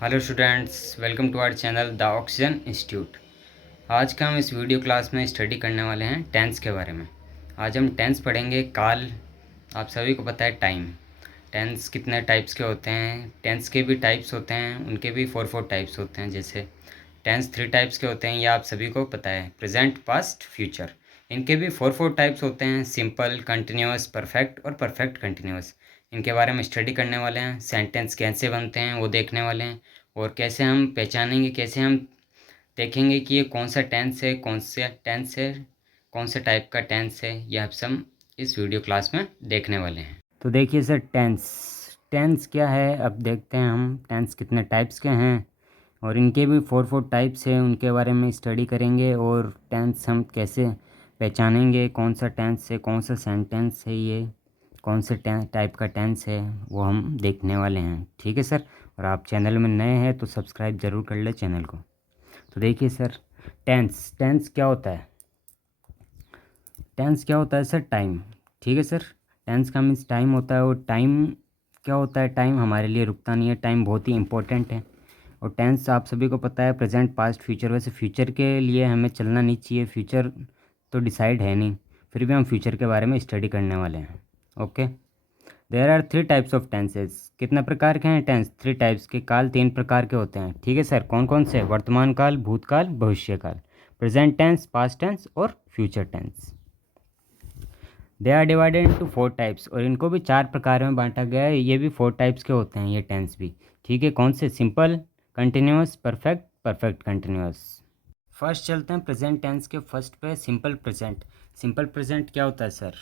Hello students, welcome to our channel the Oxygen Institute. आज का हम इस वीडियो क्लास में स्टडी करने वाले हैं टेंस के बारे में। आज हम टेंस पढ़ेंगे। काल, आप सभी को पता है टाइम। टेंस कितने टाइप्स के होते हैं, टेंस के भी टाइप्स होते हैं, उनके भी फोर टाइप्स होते हैं। जैसे टेंस 3 टाइप्स के होते हैं, ये आप सभी को पता है, प्रेजेंट, पास्ट, फ्यूचर। इनके भी फोर टाइप्स होते हैं, सिंपल, कंटिन्यूअस, परफेक्ट और परफेक्ट कंटिन्यूअस। इनके बारे में स्टडी करने वाले हैं। सेंटेंस कैसे बनते हैं वो देखने वाले हैं, और कैसे हम पहचानेंगे, कैसे हम देखेंगे कि ये कौन सा टेंस है, कौन से टाइप का टेंस है, ये आप सब इस वीडियो क्लास में देखने वाले हैं। तो देखिए सर, टेंस टेंस क्या है, अब देखते हैं हम टेंस कितने टाइप्स के हैं, और इनके भी फोर टाइप्स हैं, उनके बारे में स्टडी करेंगे। और टेंस हम कैसे पहचानेंगे, कौन सा टेंस है, कौन सा सेंटेंस है, ये कौन से टाइप का टेंस है, वो हम देखने वाले हैं। ठीक है सर। और आप चैनल में नए हैं तो सब्सक्राइब ज़रूर कर ले चैनल को। तो देखिए सर, टेंस टेंस क्या होता है। टेंस क्या होता है सर? टाइम। ठीक है सर। टेंस का मीन्स टाइम होता है। और टाइम क्या होता है? टाइम हमारे लिए रुकता नहीं है, टाइम बहुत ही इंपॉर्टेंट है। और टेंस आप सभी को पता है, प्रेजेंट, पास्ट, फ्यूचर। वैसे फ्यूचर के लिए हमें चलना नहीं चाहिए, फ्यूचर तो डिसाइड है नहीं, फिर भी हम फ्यूचर के बारे में स्टडी करने वाले हैं। Okay. There are 3 types of tenses. कितने प्रकार के हैं टेंस? 3 टाइप्स के। काल 3 प्रकार के होते हैं। ठीक है सर। कौन कौन से? वर्तमान काल, भूतकाल, भविष्य काल, प्रेजेंट टेंस, पास्ट टेंस और future tense. They are divided into 4 types. और इनको भी 4 प्रकार में बांटा गया है। ये भी 4 टाइप्स के होते हैं ये टेंस भी। ठीक है। कौन से? Simple, continuous, perfect, perfect continuous. First चलते हैं प्रेजेंट टेंस के फर्स्ट पे, सिंपल प्रेजेंट। सिंपल प्रेजेंट क्या होता है सर?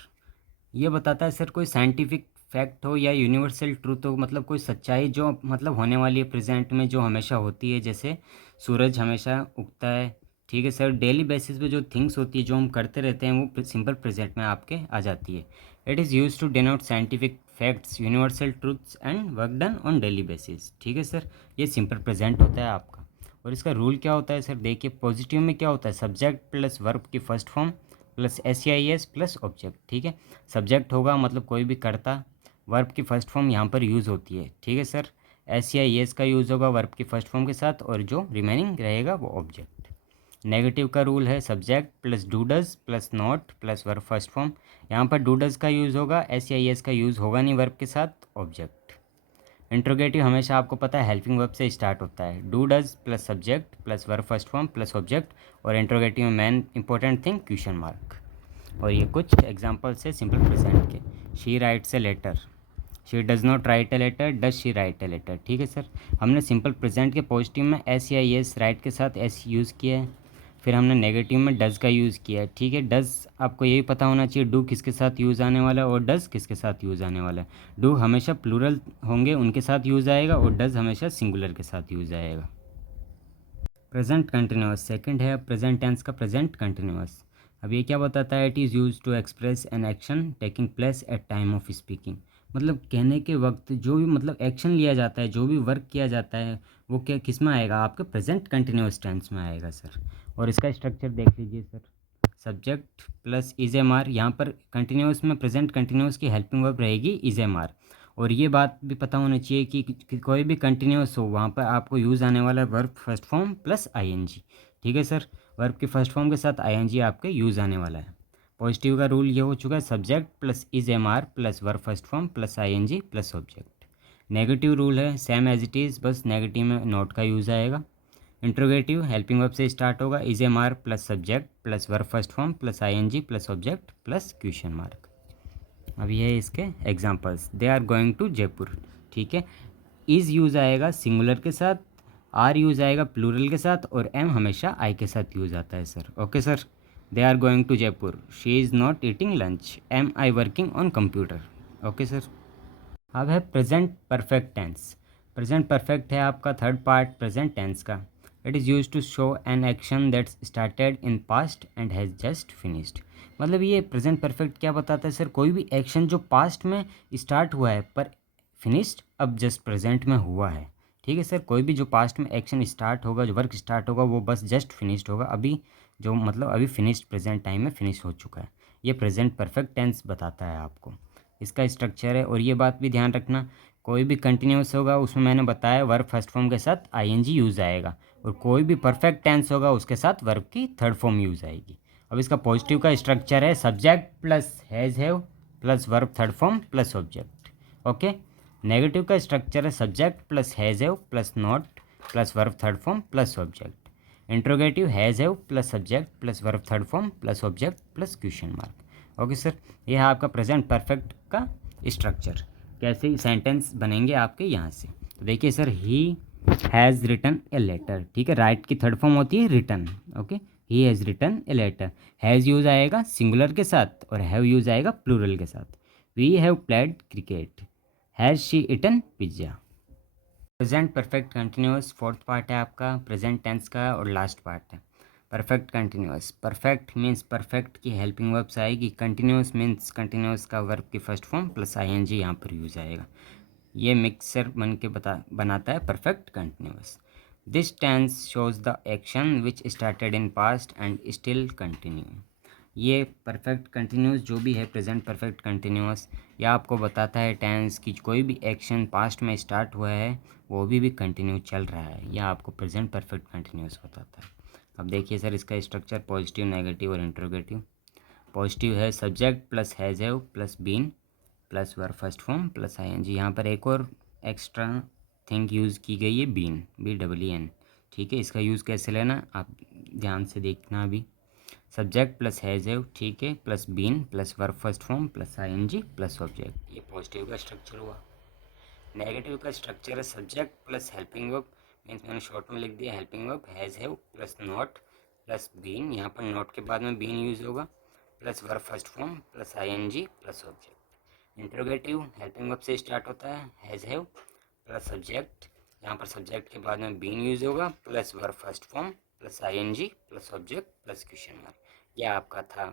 ये बताता है सर कोई साइंटिफिक फैक्ट हो या यूनिवर्सल ट्रूथ हो, मतलब कोई सच्चाई जो मतलब होने वाली है प्रेजेंट में, जो हमेशा होती है। जैसे सूरज हमेशा उगता है। ठीक है सर। डेली बेसिस पे जो थिंग्स होती है, जो हम करते रहते हैं, वो सिंपल प्रेजेंट में आपके आ जाती है। It is use to denote scientific facts, universal truths and work done on daily basis. ठीक है सर। ये सिंपल प्रेजेंट होता है आपका। और इसका रूल क्या होता है सर? देखिए, पॉजिटिव में क्या होता है? सब्जेक्ट प्लस वर्ब की first form plus SEIS plus object. ठीक है। सब्जेक्ट होगा मतलब कोई भी कर्ता, वर्ब की फर्स्ट फॉर्म यहाँ पर यूज़ होती है। ठीक है सर। SEIS का यूज़ होगा वर्ब की फर्स्ट फॉर्म के साथ, और जो रिमेनिंग रहेगा वो ऑब्जेक्ट। नेगेटिव का रूल है subject plus do does plus not plus verb first form. यहाँ पर डू डज का यूज़ होगा, SEIS का यूज़ होगा नहीं वर्ब के साथ, ऑब्जेक्ट। इंट्रोगेटिव हमेशा आपको पता है हेल्पिंग वर्ब से स्टार्ट होता है। Do does plus subject plus verb first form plus object. और इंट्रोगेटिव में main important thing question mark. और ये कुछ एग्जांपल्स है सिंपल प्रेजेंट के। She writes a letter, she does not write a letter, does she write a letter. ठीक है sir. हमने सिंपल प्रेजेंट के पॉजिटिव में SEIS राइट के साथ S यूज़ किया है। फिर हमने नेगेटिव में डज़ का यूज़ किया है। ठीक है। डज़ आपको यही पता होना चाहिए डू किसके साथ यूज़ आने वाला है और डज़ किसके साथ यूज़ आने वाला है। डू हमेशा प्लूरल होंगे उनके साथ यूज़ आएगा, और डज़ हमेशा सिंगुलर के साथ यूज़ आएगा। प्रेजेंट कंटिन्यूअस सेकंड है प्रेजेंट टेंस का प्रेजेंट कंटिन्यूअस। अब ये क्या बताता है? It is use to express an action taking place at time of speaking. मतलब कहने के वक्त जो भी मतलब एक्शन लिया जाता है, जो भी वर्क किया जाता है, वो क्या किस में आएगा? आपके प्रेजेंट कंटिन्यूअस टेंस में आएगा सर। और इसका स्ट्रक्चर देख लीजिए sir. Subject plus is am are. यहाँ पर कंटिन्यूअस में प्रेजेंट कंटिन्यूअस की हेल्पिंग वर्ब रहेगी इज एम आर। और ये बात भी पता होनी चाहिए कि कोई भी कंटिन्यूअस हो, वहाँ पर आपको यूज़ आने वाला verb first form plus ING। ठीक है सर। वर्ब की फर्स्ट फॉर्म के साथ ING आपके यूज़ आने वाला है। पॉजिटिव का रूल ये हो चुका है subject plus is am are plus verb first form plus ING plus object. Negative rule है सेम एज इट इज़, बस नेगेटिव में नोट का यूज़ आएगा। इंट्रोगेटिव हेल्पिंग वर्ब से स्टार्ट होगा, is am are plus subject plus verb first form plus ING plus object plus question mark. अब ये है इसके examples. They are going to Jaipur. ठीक है। इज़ यूज़ आएगा सिंगुलर के साथ, आर यूज़ आएगा प्लूरल के साथ, और एम हमेशा आई के साथ यूज़ आता है sir. Okay sir. They are going to Jaipur, she is not eating lunch, am I working on computer. Okay sir. अब है present perfect tense. Present perfect है आपका थर्ड पार्ट प्रेजेंट टेंस का। It is use to show an action that's started in past and has just finished. मतलब ये present perfect क्या बताता है सर? कोई भी एक्शन जो पास्ट में स्टार्ट हुआ है पर फिनिश्ड अब जस्ट प्रेजेंट में हुआ है। ठीक है सर। कोई भी जो पास्ट में एक्शन स्टार्ट होगा, जो वर्क स्टार्ट होगा, वो बस जस्ट फिनिश्ड होगा, अभी जो मतलब अभी फिनिश्ड प्रेजेंट टाइम में फिनिश हो चुका है। ये प्रेजेंट परफेक्ट टेंस बताता है आपको। इसका स्ट्रक्चर है। और ये बात भी ध्यान रखना, कोई भी कंटिन्यूस होगा उसमें मैंने बताया वर्ब फर्स्ट फॉर्म के साथ आईएनजी यूज़ आएगा, और कोई भी परफेक्ट टेंस होगा उसके साथ वर्ब की थर्ड फॉर्म यूज़ आएगी। अब इसका पॉजिटिव का स्ट्रक्चर है subject plus has have plus verb third form plus object. Okay. Negative का स्ट्रक्चर है subject plus has have plus not plus verb third form plus object. Interrogative has have plus subject plus verb third form plus object plus question mark. Okay sir, यह है आपका present perfect का structure. कैसे sentence बनेंगे आपके यहाँ से, तो देखिए sir, he has written a letter, ठीक है, राइट की थर्ड फॉर्म होती है written. Okay, he has written a letter, has use आएगा सिंगुलर के साथ और हैव यूज आएगा प्लूरल के साथ। We have played cricket, has she eaten pizza. Present perfect continuous fourth part है आपका प्रेजेंट टेंस का और लास्ट पार्ट है perfect continuous. Perfect means perfect की हेल्पिंग वर्ब्स आएगी, कंटिन्यूस मीन्स कंटिन्यूस का वर्ब की फर्स्ट फॉर्म प्लस आईएनजी यहाँ पर यूज आएगा। ये मिक्सर बन के बनाता है perfect continuous. This tense shows the action which started in past and still continue. ये परफेक्ट कंटिन्यूस जो भी है प्रेजेंट परफेक्ट कंटिन्यूस, यह आपको बताता है टेंस की कोई भी एक्शन पास्ट में स्टार्ट हुआ है वो भी कंटिन्यू चल रहा है, यह आपको प्रेजेंट परफेक्ट कंटिन्यूस बताता है। अब देखिए सर, इसका स्ट्रक्चर पॉजिटिव, नेगेटिव और इंट्रोगेटिव। पॉजिटिव है subject plus has have plus been plus verb first form plus ING. यहाँ पर एक और एक्स्ट्रा थिंग यूज़ की गई है बीन, BEEN, ठीक है। इसका यूज़ कैसे लेना आप ध्यान से देखना अभी। सब्जेक्ट प्लस हैज़ हैव, ठीक है, plus been plus verb first form plus ING plus object, ये पॉजिटिव का स्ट्रक्चर हुआ। नेगेटिव का स्ट्रक्चर है subject plus helping verb, means मैंने शॉर्ट में लिख दिया helping verb has have plus not plus been, यहाँ पर नॉट के बाद में बीन यूज़ होगा, plus verb first form plus ING plus object. Interrogative helping verb से स्टार्ट होता है हैज़ हैव प्लस सब्जेक्ट, यहाँ पर सब्जेक्ट के बाद में बीन यूज़ होगा plus verb first form plus ING plus object plus question mark. यह आपका था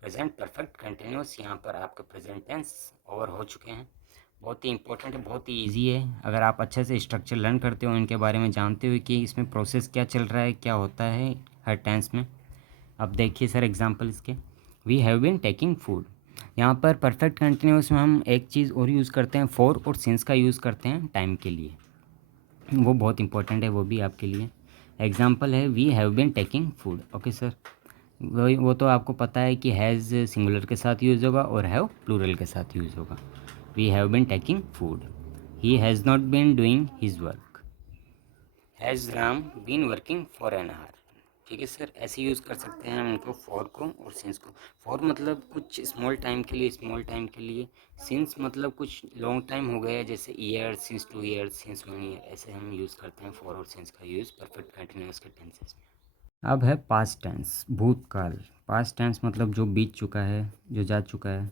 प्रेजेंट परफेक्ट कंटिन्यूस। यहाँ पर आपके प्रेजेंट टेंस ओवर हो चुके हैं। बहुत ही इंपॉर्टेंट है, बहुत ही इजी है। अगर आप अच्छे से स्ट्रक्चर लर्न करते हो, इनके बारे में जानते हो कि इसमें प्रोसेस क्या चल रहा है, क्या होता है हर टेंस में। अब देखिए सर एग्जांपल इसके, we have been taking food. यहाँ पर परफेक्ट कंटिन्यूस में हम एक चीज़ और यूज़ करते हैं, फॉर और सिंस का यूज़ करते हैं टाइम के लिए, वो बहुत इंपॉर्टेंट है, वो भी आपके लिए। एग्जांपल है we have been taking food. Okay sir, वो तो आपको पता है कि हैज़ सिंगुलर के साथ यूज़ होगा और हैव प्लूरल के साथ यूज़ होगा। We have been taking food, he has not been doing his work, has Ram been working for an hour. ठीक है सर, ऐसे यूज़ कर सकते हैं हम इनको, फॉर को और सिंस को। फॉर मतलब कुछ स्मॉल टाइम के लिए, स्मॉल टाइम के लिए। सिंस मतलब कुछ लॉन्ग टाइम हो गया, जैसे year, since 2 years, since 1 year, ऐसे हम यूज़ करते हैं फॉर और सिंस का यूज़ परफेक्ट कंटिन्यूअस के टेंसेस में। अब है पास्ट टेंस, भूतकाल। पास्ट टेंस मतलब जो बीत चुका है, जो जा चुका है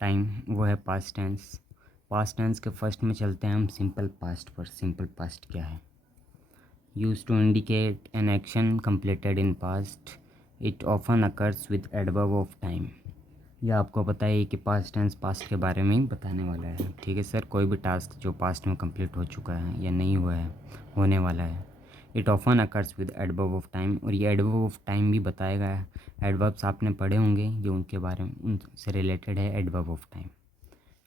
टाइम, वो है पास्ट टेंस। पास्ट टेंस के फर्स्ट में चलते हैं हम सिंपल पास्ट पर। सिंपल पास्ट क्या है? Use to indicate an action completed in past, it often occurs with adverb of time. यह आपको पता है कि पास्ट टेंस पास्ट के बारे में ही बताने वाला है, ठीक है सर। कोई भी टास्क जो पास्ट में कंप्लीट हो चुका है या नहीं हुआ है, होने वाला है। It often occurs with adverb of time, और ये एडवर्ब ऑफ टाइम भी बताएगा। एडवर्ब्स आपने पढ़े होंगे, जो उनके बारे में उनसे रिलेटेड है adverb of time.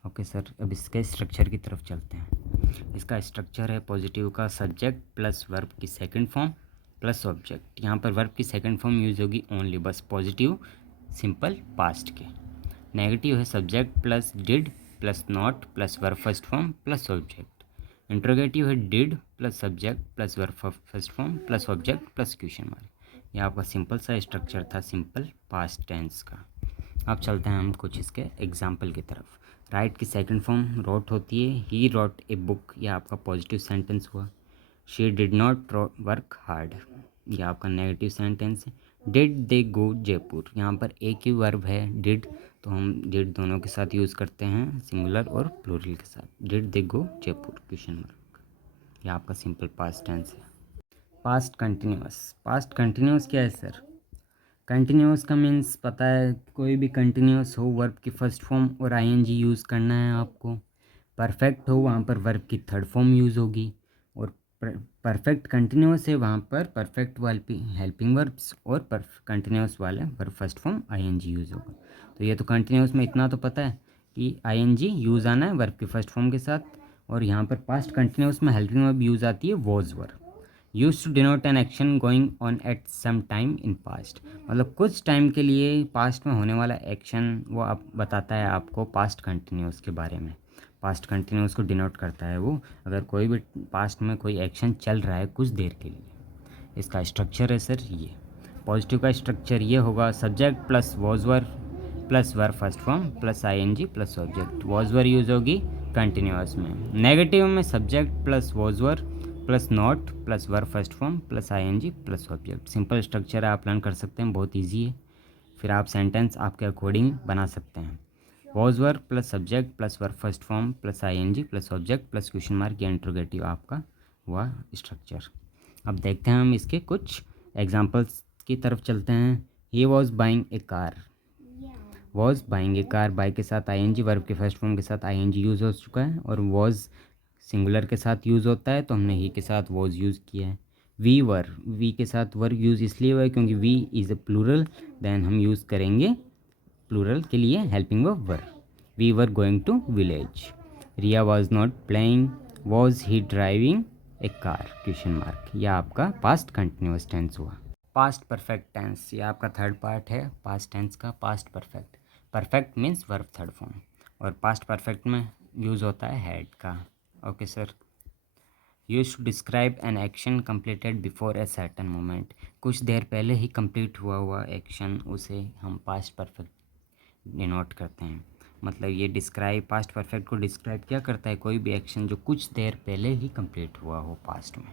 Okay sir, अब इसके स्ट्रक्चर की तरफ चलते हैं। इसका स्ट्रक्चर है पॉजिटिव का सब्जेक्ट प्लस वर्ब की सेकंड फॉर्म प्लस ऑब्जेक्ट। यहाँ पर वर्ब की सेकंड फॉर्म यूज़ होगी ओनली, बस पॉजिटिव सिंपल पास्ट के। नेगेटिव है subject plus did plus not plus verb first form plus object. Interrogative है did plus subject plus verb first form plus object plus question mark. यह आपका simple सा structure था simple past tense का। अब चलते हैं हम कुछ इसके एग्जाम्पल की तरफ। राइट की सेकंड फॉर्म रोट होती है, ही रोट ए बुक, यह आपका पॉजिटिव सेंटेंस हुआ। She did not work hard, यह आपका नेगेटिव सेंटेंस है। डिड दे गो जयपुर, यहाँ पर एक ही वर्ब है डिड, तो हम डिड दोनों के साथ यूज़ करते हैं, सिंगुलर और प्लूरल के साथ। Did they go Jaipur question mark, यह आपका सिंपल पास्ट टेंस है। पास्ट कंटिन्यूस, पास्ट कंटिन्यूस क्या है सर? कंटिन्यूस का मीन्स पता है, कोई भी कंटिन्यूस हो वर्ब की फर्स्ट फॉर्म और आईएनजी यूज़ करना है आपको। परफेक्ट हो वहाँ पर वर्ब की थर्ड फॉर्म यूज़ होगी, और परफेक्ट कंटिन्यूस है वहाँ पर परफेक्ट वाले हेल्पिंग वर्ब्स और कंटिन्यूस वाले verb first form ING use होगा। तो ये तो कंटिन्यूस में इतना तो पता है कि आईएनजी यूज़ आना है वर्ब की फर्स्ट फॉर्म के साथ, और यहाँ पर पास्ट कंटिन्यूस में हेल्पिंग वर्ब यूज़ आती है was were. Use to denote an action going on at some time in past, मतलब कुछ टाइम के लिए पास्ट में होने वाला एक्शन वो आप बताता है आपको पास्ट कंटिन्यूस के बारे में। पास्ट कंटिन्यूस को डिनोट करता है वो, अगर कोई भी पास्ट में कोई एक्शन चल रहा है कुछ देर के लिए। इसका स्ट्रक्चर है सर ये। पॉजिटिव का स्ट्रक्चर ये होगा subject plus was were plus verb first form plus ING plus object. Was were use होगी कंटिन्यूअस में। नेगेटिव में subject plus was were plus not plus verb first form plus ING plus object. Simple structure है, आप learn कर सकते हैं, बहुत easy है। फिर आप सेंटेंस आपके अकॉर्डिंग बना सकते हैं। Was were plus subject plus verb first form plus ING plus object plus question mark या इंट्रोगेटिव आपका हुआ स्ट्रक्चर। अब देखते हैं हम इसके कुछ एग्जांपल्स की तरफ चलते हैं। He was buying A car. Was buying A car, by के साथ आईएनजी, वर्ब के फर्स्ट फॉर्म के साथ आईएनजी यूज़ हो चुका है, और वॉज सिंगुलर के साथ यूज़ होता है तो हमने ही के साथ वॉज यूज़ किया है। वी वर, वी के साथ वर यूज़ इसलिए हुआ है क्योंकि we is a plural, then हम यूज़ करेंगे प्लूरल के लिए helping verb were. We were going to village. Riya was not playing. Was he driving a car, question mark. यह आपका पास्ट कंटिन्यूअस टेंस हुआ। पास्ट परफेक्ट टेंस, ये आपका third part है पास्ट टेंस का। Past perfect, perfect means verb third form, और past perfect में use होता है हैड का। Okay sir. Use to describe an action completed before a certain moment, कुछ देर पहले ही कंप्लीट हुआ हुआ एक्शन, उसे हम पास्ट परफेक्ट डिनोट करते हैं। मतलब ये डिस्क्राइब, पास्ट परफेक्ट को डिस्क्राइब क्या करता है, कोई भी एक्शन जो कुछ देर पहले ही कंप्लीट हुआ हो पास्ट में,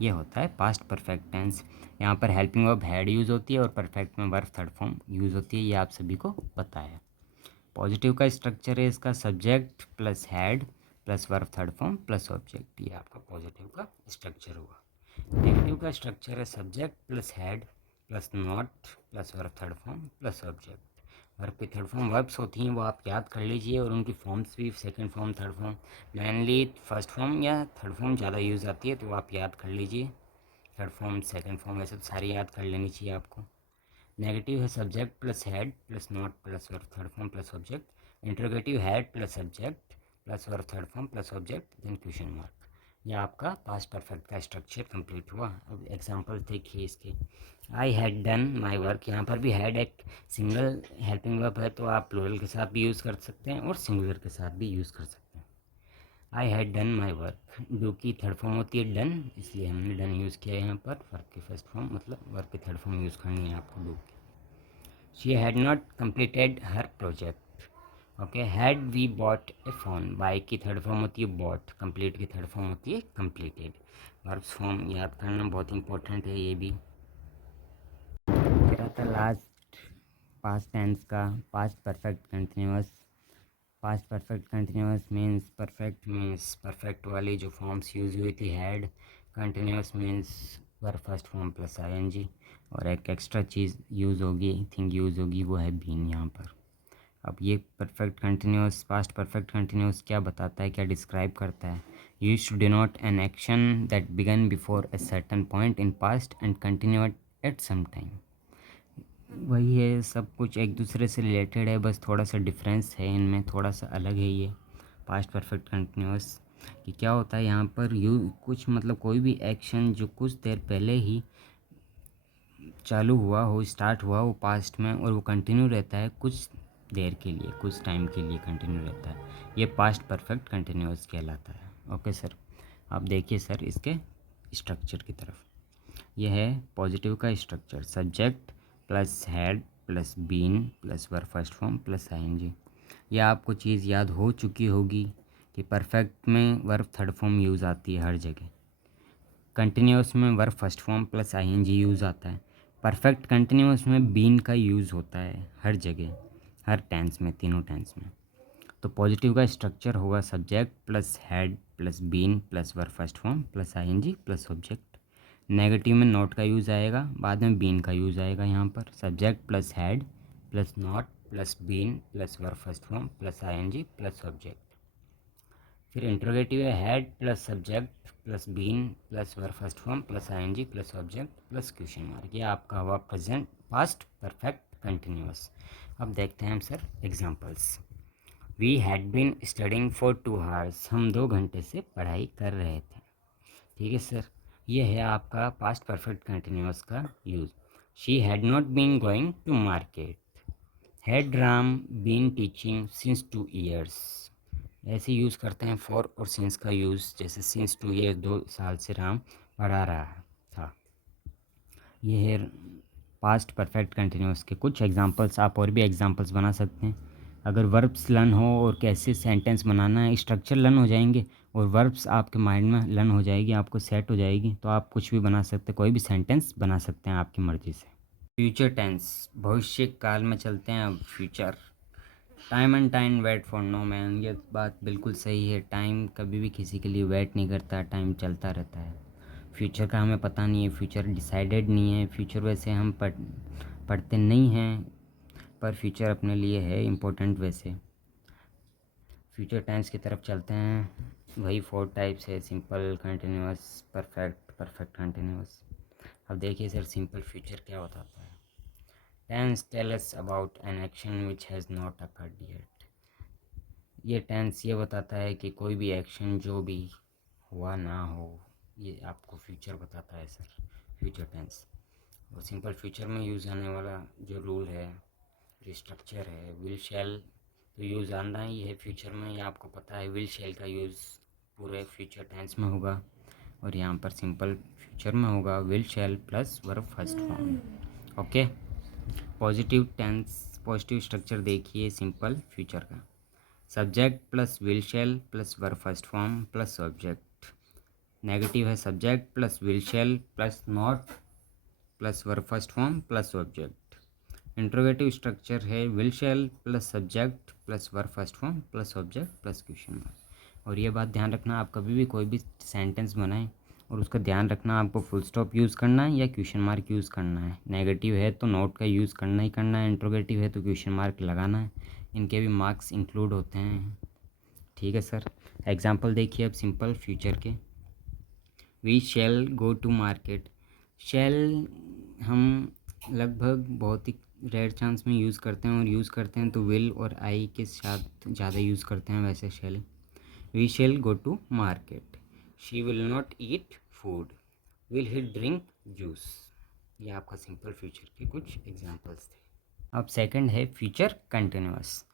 ये होता है पास्ट परफेक्ट टेंस। यहाँ पर हेल्पिंग वर्ब हैड यूज़ होती है और परफेक्ट में वर्ब थर्ड फॉर्म यूज़ होती है, ये आप सभी को पता है। पॉजिटिव का स्ट्रक्चर है इसका subject plus had plus verb third form plus object, ये आपका पॉजिटिव का स्ट्रक्चर हुआ। नेगेटिव का स्ट्रक्चर है subject plus had plus not plus verb third form plus object. Verb की थर्ड फॉर्म वर्ब्स होती हैं वो आप याद कर लीजिए, और उनकी फॉर्म्स भी second form third form, mainly first form या थर्ड फॉर्म ज़्यादा यूज़ आती है, तो आप याद कर लीजिए। थर्ड फॉर्म सेकंड फॉर्म वैसे तो सारी याद कर लेनी चाहिए आपको। नेगेटिव है subject plus had plus not plus verb third form plus object. Interrogative had plus subject plus verb third form plus object then question mark. यह आपका पास्ट परफेक्ट का स्ट्रक्चर कंप्लीट हुआ। अब एग्जांपल देखिए इसके। I had done my work, यहाँ पर भी हैड एक सिंगल हेल्पिंग वर्ब है, तो आप प्लूरल के साथ भी यूज़ कर सकते हैं और सिंगुलर के साथ भी यूज़ कर सकते हैं। आई had done my work, do की थर्ड फॉर्म होती है डन, इसलिए हमने डन यूज़ किया है यहाँ पर। वर्क की फर्स्ट फॉर्म मतलब वर्क की थर्ड फॉर्म यूज़ करनी है आपको डू की। She had not completed her project. Okay, had we bought a phone, buy की थर्ड फॉर्म होती है बॉट, कंप्लीट की थर्ड फॉर्म होती है कंप्लीटेड। वर्ब्स फॉर्म याद करना बहुत इंपॉर्टेंट है ये भी। फिर आता लास्ट पास्ट टेंस का past perfect continuous. Past perfect continuous means perfect वाली जो फॉर्म्स यूज़ हुई थी had, continuous means verb first form plus ING, और एक एक्स्ट्रा चीज़ यूज़ होगी, थिंग यूज़ होगी, वो है बीन यहाँ पर। अब ये perfect continuous, past perfect continuous क्या बताता है, क्या डिस्क्राइब करता है? Used to denote an action that began before a certain point in past and continued at some time. वही है, सब कुछ एक दूसरे से रिलेटेड है, बस थोड़ा सा डिफरेंस है इनमें, थोड़ा सा अलग है ये पास्ट परफेक्ट कंटिन्यूअस। कि क्या होता है यहाँ पर, यू कुछ मतलब कोई भी एक्शन जो कुछ देर पहले ही चालू हुआ हो, स्टार्ट हुआ हो पास्ट में, और वो कंटिन्यू रहता है कुछ देर के लिए, कुछ टाइम के लिए कंटिन्यू रहता है, ये पास्ट परफेक्ट कंटिन्यूअस कहलाता है। Okay sir. आप देखिए सर इसके स्ट्रक्चर की तरफ। यह है पॉजिटिव का structure subject plus had plus been plus verb first form plus ING. यह आपको चीज़ याद हो चुकी होगी कि परफेक्ट में वर्ब थर्ड फॉर्म यूज़ आती है हर जगह। कंटिन्यूअस में verb first form plus ING use आता है। परफेक्ट कंटिन्यूअस में बीन का यूज़ होता है हर जगह, हर टेंस में, तीनों टेंस में। तो पॉजिटिव का स्ट्रक्चर होगा subject plus had plus been plus verb first form plus ING plus object. Negative में नॉट का यूज़ आएगा, बाद में बीन का यूज़ आएगा यहाँ पर। Subject plus had plus not plus been plus verb first form plus ING plus object. फिर इंट्रोगेटिव है had plus subject plus been plus verb first form plus ING plus object plus question mark. ये आपका हुआ present past perfect continuous. अब देखते हैं हम sir examples. We had been studying for 2 hours, हम 2 घंटे से पढ़ाई कर रहे थे। ठीक है सर, ये है आपका पास्ट परफेक्ट कंटिन्यूअस का use. She had not been going to market, had Ram been teaching since 2 years. ऐसे यूज़ करते हैं फॉर और सिंस का यूज़, जैसे सिंस 2 ईयर्स 2 साल से राम पढ़ा रहा था। ये है पास्ट परफेक्ट कंटिन्यूअस के कुछ एग्जांपल्स। आप और भी एग्जांपल्स बना सकते हैं। अगर वर्ब्स लर्न हो और कैसे सेंटेंस बनाना है, स्ट्रक्चर लर्न हो जाएंगे और वर्ब्स आपके माइंड में लर्न हो जाएगी, आपको सेट हो जाएगी, तो आप कुछ भी बना सकते हैं, कोई भी सेंटेंस बना सकते हैं आपकी मर्ज़ी से। फ्यूचर टेंस, भविष्य काल में चलते हैं अब। Future, time and time wait for no man, ये बात बिल्कुल सही है। टाइम कभी भी किसी के लिए वेट नहीं करता, टाइम चलता रहता है। फ्यूचर का हमें पता नहीं है, फ्यूचर डिसाइडेड नहीं है। फ्यूचर वैसे हम पढ़ते नहीं हैं, पर फ्यूचर अपने लिए है इम्पोर्टेंट वैसे। फ्यूचर टेंस की तरफ चलते हैं। वही 4 टाइप्स है, simple, continuous, perfect, perfect continuous. अब देखिए सर, सिंपल फ्यूचर क्या होता है। Tense tell us about an action which has not occurred yet. ये टेंस ये बताता है कि कोई भी एक्शन जो भी हुआ ना हो, ये आपको फ्यूचर बताता है सर, फ्यूचर टेंस। और सिंपल फ्यूचर में यूज़ आने वाला जो रूल है, जो स्ट्रक्चर है, विल शैल तो यूज़ आना ही है फ्यूचर में, ये आपको पता है। विल शैल का यूज़ पूरे फ्यूचर टेंस में होगा और यहाँ पर सिंपल फ्यूचर में होगा will shall plus verb first form. Okay. Positive tense, positive structure देखिए सिंपल फ्यूचर का। Subject plus will shall plus verb first form plus object. Negative है subject plus will shall plus not plus verb first form plus object. Interrogative structure है will shall plus subject plus verb first form plus object plus question mark. और ये बात ध्यान रखना, आप कभी भी कोई भी सेंटेंस बनाएं और उसका ध्यान रखना, आपको फुल स्टॉप यूज़ करना है या क्वेश्चन मार्क यूज़ करना है। नेगेटिव है तो नोट का यूज़ करना ही करना है, इंट्रोगेटिव है तो क्वेश्चन मार्क लगाना है। इनके भी मार्क्स इंक्लूड होते हैं। ठीक है सर। एग्जाम्पल देखिए अब सिंपल फ्यूचर के। We shall go to market. Shall हम लगभग बहुत ही रेयर चांस में यूज़ करते हैं, और यूज़ करते हैं तो विल और आई के साथ ज़्यादा यूज़ करते हैं वैसे shall. We shall go to market. She will not eat food. Will he drink juice. ये आपका सिंपल फ्यूचर के कुछ एग्जांपल्स थे। अब सेकंड है फ्यूचर कंटिन्यूअस।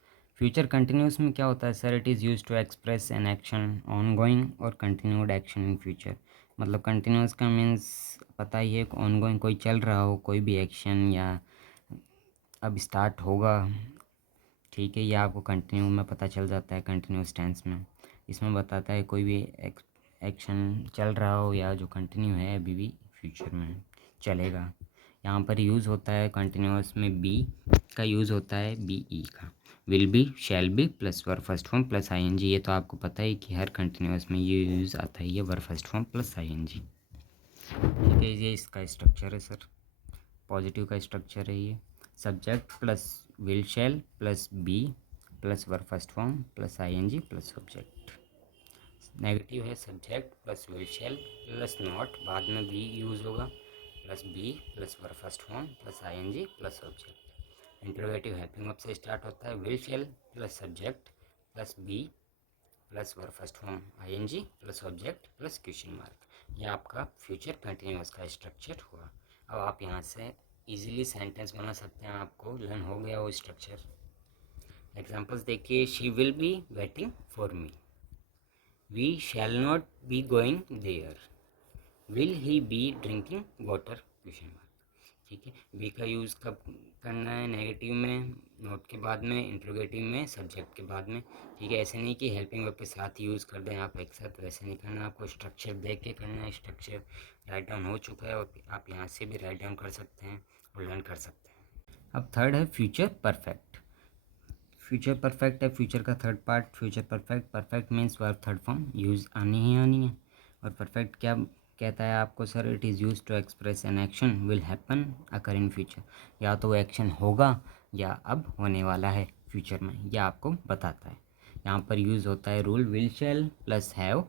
फ्यूचर कंटिन्यूअस में क्या होता है sir? It is use to express an action on going और कंटिन्यूड एक्शन इन फ्यूचर। मतलब कंटिन्यूअस का मीन्स पता ही है, ऑन गोइंग कोई चल रहा हो, कोई भी एक्शन या अब स्टार्ट होगा। ठीक है, ये आपको कंटिन्यू में पता चल जाता है कंटिन्यूस टेंस में। इसमें बताता है कोई भी एक्शन चल रहा हो या जो कंटिन्यू है अभी भी फ्यूचर में चलेगा। यहाँ पर यूज़ होता है कंटिन्यूस में बी का यूज़ होता है, बी ई का। Will be, shall be plus verb first form plus I N G. ये तो आपको पता है कि हर कंटिन्यूस में ये यूज़ आता है, ये verb first form plus I N G. ठीक है, ये इसका स्ट्रक्चर है सर, पॉजिटिव का स्ट्रक्चर है ये। Subject plus will shall plus be plus verb first form plus I N G plus object. Negative है subject plus will shall plus not, बाद में बी यूज़ होगा, plus be plus verb first form plus I N G plus object. Interrogative helping verb से start होता है, will shall plus subject plus be plus verb first form I N G plus object plus question mark. यह आपका future continuous का structure हुआ। अब आप यहाँ से इजीली सेंटेंस बना सकते हैं, आपको लर्न हो गया वो स्ट्रक्चर। एग्जांपल्स देखिए। She will be waiting for me. We shall not be going there. Will he be drinking water, question mark. ठीक है, बी का यूज़ कब करना है? नेगेटिव में, नोट के बाद में, इंट्रोगेटिव में, सब्जेक्ट के बाद में। ठीक है, ऐसे नहीं कि हेल्पिंग वर्ब के साथ यूज़ कर दें आप एक साथ, वैसे नहीं करना, आपको स्ट्रक्चर देख के करना है। स्ट्रक्चर राइट डाउन हो चुका है और आप यहाँ से भी राइट डाउन कर सकते हैं और लर्न कर सकते हैं। अब थर्ड है फ्यूचर परफेक्ट। फ्यूचर परफेक्ट है फ्यूचर का third part, future perfect. Perfect means verb third form use आनी ही आनी है। और परफेक्ट क्या कहता है आपको sir? It is use to express an action will happen occur in future. या तो वो एक्शन होगा या अब होने वाला है फ्यूचर में, यह आपको बताता है। यहाँ पर यूज़ होता है rule will shall plus have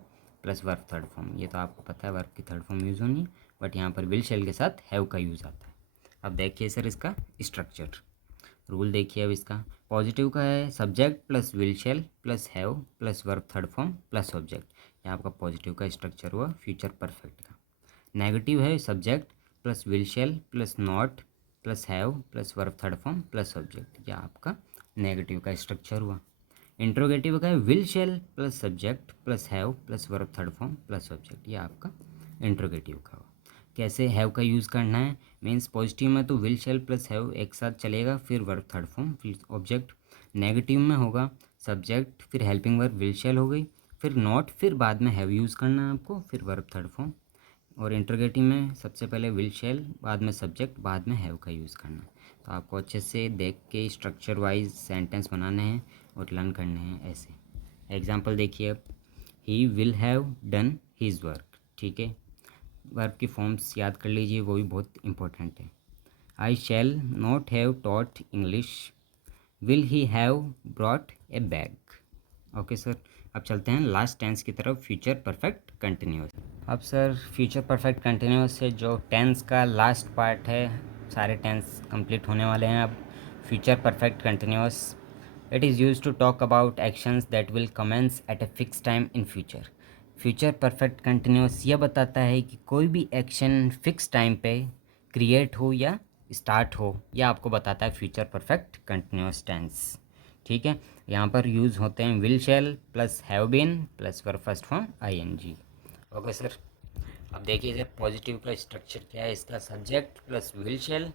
plus verb third form. ये तो आपको पता है वर्ब की थर्ड फॉर्म यूज़ होनी है, बट यहाँ पर विल शैल के साथ हैव का यूज़ आता है। अब देखिए सर इसका स्ट्रक्चर। रूल देखिए अब इसका। पॉजिटिव का है subject plus will shall plus have plus verb third form plus object, ये आपका पॉजिटिव का स्ट्रक्चर हुआ फ्यूचर परफेक्ट का। नेगेटिव है subject plus will shall plus not plus have plus verb third form plus object, यह आपका negative का structure हुआ। इंट्रोगेटिव का है will shall plus subject plus have plus verb third form plus object, ये आपका इंट्रोगेटिव का हुआ। कैसे हैव का यूज़ करना है, मीन्स पॉजिटिव में तो विल शैल प्लस हैव एक साथ चलेगा, फिर वर्ब थर्ड फॉर्म फिर ऑब्जेक्ट। नेगेटिव में होगा सब्जेक्ट फिर हेल्पिंग वर्ब विल शैल हो गई, फिर नॉट फिर बाद में हैव यूज़ करना है आपको, फिर वर्ब थर्ड फॉर्म। और इंट्रोगेटिव में सबसे पहले विल शैल बाद में सब्जेक्ट बाद में हैव का यूज़ करना है। तो आपको अच्छे से देख के स्ट्रक्चर वाइज सेंटेंस बनाने हैं और लर्न करने हैं ऐसे। एग्जांपल देखिए अब, he will have done his work, ठीक है। वर्ब की फॉर्म्स याद कर लीजिए, वो भी बहुत इंपॉर्टेंट है। I shall not have taught English, will he have brought a bag. Okay sir, अब चलते हैं लास्ट टेंस की तरफ, फ्यूचर परफेक्ट कंटिन्यूअस। अब सर फ्यूचर परफेक्ट कंटिन्यूअस से जो टेंस का लास्ट पार्ट है, सारे टेंस कंप्लीट होने वाले हैं अब। Future perfect continuous, it is use to talk about actions that will commence at a fix time in future. Future perfect continuous यह बताता है कि कोई भी एक्शन फिक्स टाइम पे क्रिएट हो या स्टार्ट हो, यह आपको बताता है फ्यूचर परफेक्ट कंटिन्यूअस टेंस, ठीक है। यहाँ पर यूज़ होते हैं will shall plus have been plus verb first form ING. Okay sir, अब देखिए सर पॉजिटिव का स्ट्रक्चर क्या है इसका, subject plus will shall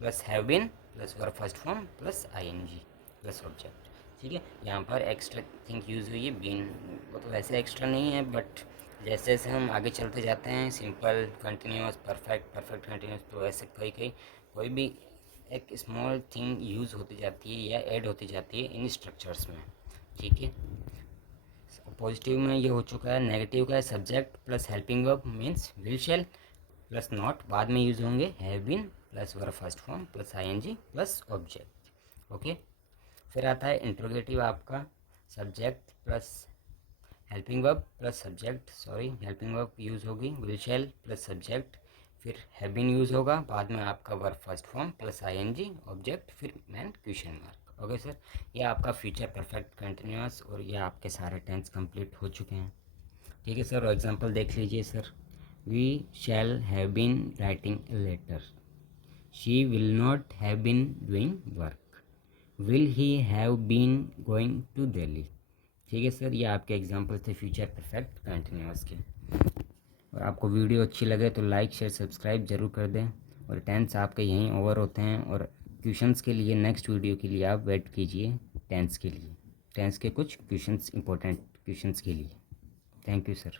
plus have been plus verb first form plus ING plus object, ठीक है। यहाँ पर एक्स्ट्रा थिंग यूज़ हुई है बीन, वो तो वैसे एक्स्ट्रा नहीं है, बट जैसे जैसे हम आगे चलते जाते हैं simple continuous perfect perfect continuous, तो ऐसे कोई भी एक स्मॉल थिंग यूज़ होती जाती है या ऐड होती जाती है इन स्ट्रक्चर्स में, ठीक है। पॉजिटिव में ये हो चुका है। नेगेटिव का है subject plus helping verb means will shall plus not बाद में यूज़ होंगे have been plus verb first form plus ING plus object, okay. फिर आता है इंट्रोगेटिव आपका, subject plus helping verb plus subject, helping verb use होगी will shall plus subject, फिर have been use होगा, बाद में आपका verb first form plus I N G object, फिर मैन क्वेश्चन मार्क। ओके सर, ये आपका फ्यूचर परफेक्ट कंटिन्यूअस और ये आपके सारे टेंस कंप्लीट हो चुके हैं, ठीक है सर। एग्जांपल देख लीजिए sir, we shall have been writing a letter, she will not have been doing work, will he have been going to Delhi, ठीक है सर। ये आपके एग्जांपल थे फ्यूचर परफेक्ट कंटिन्यूअस के। और आपको वीडियो अच्छी लगे तो लाइक शेयर सब्सक्राइब ज़रूर कर दें। और टेंस आपके यहीं ओवर होते हैं, और क्वेश्चंस के लिए नेक्स्ट वीडियो के लिए आप वेट कीजिए टेंस के लिए, टेंस के कुछ क्वेश्चंस इंपॉर्टेंट क्वेश्चंस के लिए। Thank you sir.